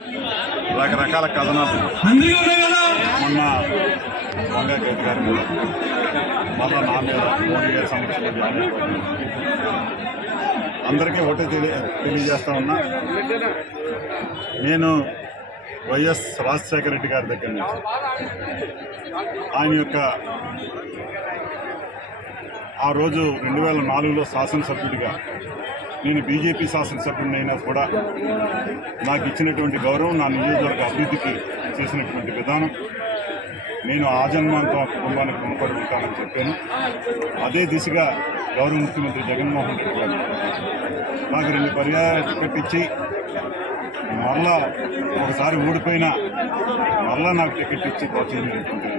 రకరకాల కథనాలు. మొన్న గంగా గతి గారి మీద మళ్ళా నా మీద మోడీ గారి సమక్షంలో అందరికీ ఒకటే తెలియ తెలియజేస్తా ఉన్నా నేను వైఎస్ రాజశేఖర రెడ్డి గారి దగ్గర నుంచి ఆయన యొక్క ఆ రోజు రెండు వేల నాలుగులో శాసనసభ్యుడిగా నేను బీజేపీ శాసనసభ్యుడిని అయినా కూడా నాకు ఇచ్చినటువంటి గౌరవం నా నియోజకవర్గ అభివృద్ధికి చేసినటువంటి విధానం. నేను ఆజన్మాంతం ఆ కుటుంబానికి రుణపడి ఉంటానని చెప్పాను. అదే దిశగా గౌరవ ముఖ్యమంత్రి జగన్మోహన్ రెడ్డి గారు నాకు రెండు పర్యాయాలు టికెట్ ఇచ్చి మరలా ఒకసారి ఓడిపోయినా మరలా నాకు టికెట్ ఇచ్చి ప్రోత్సహించినటువంటి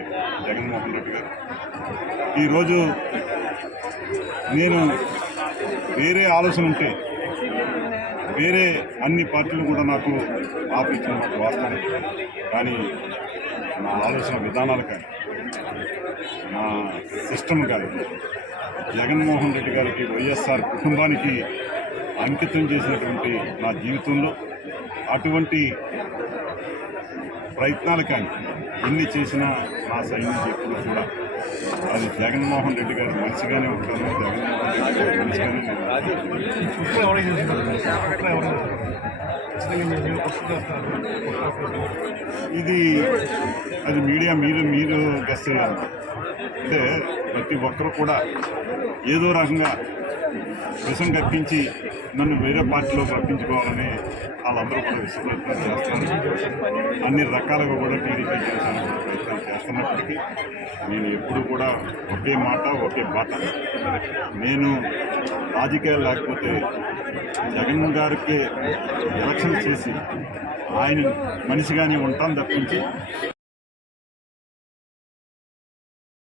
జగన్మోహన్ రెడ్డి గారు. ఈరోజు నేను వేరే ఆలోచన ఉంటే వేరే అన్ని పార్టీలు కూడా నాకు ఆపించిన వాస్తవం. కానీ నా ఆలోచన విధానాలు కానీ నా సిస్టమ్ కానీ జగన్మోహన్ రెడ్డి గారికి వైఎస్ఆర్ కుటుంబానికి అంకితం చేసినటువంటి నా జీవితంలో అటువంటి ప్రయత్నాలు కానీ ఎన్ని చేసినా నా సైన్యం ఎప్పుడు కూడా అది జగన్మోహన్ రెడ్డి గారు మనిషిగానే ఉంటాను జగన్మోహన్ రెడ్డి గారి మనిషిగానే ఇది అది మీడియా మీరు మీరు గెస్ట్ చేయాలి. అంటే ప్రతి ఒక్కరు కూడా ఏదో రకంగా విషం కప్పించి నన్ను వేరే పార్టీలో రప్పించుకోవాలని వాళ్ళందరూ కూడా విశ్వ ప్రయత్నం చేస్తున్నారు. అన్ని రకాలుగా కూడా టీడీపీ చేశాను ప్రయత్నం చేస్తున్నప్పటికీ నేను ఎప్పుడు కూడా ఒకే మాట ఒకే బాట. నేను రాజకీయాలు లేకపోతే జగన్ గారికి ఎలక్షన్ చేసి ఆయన మనిషిగానే ఉంటాను తప్పించి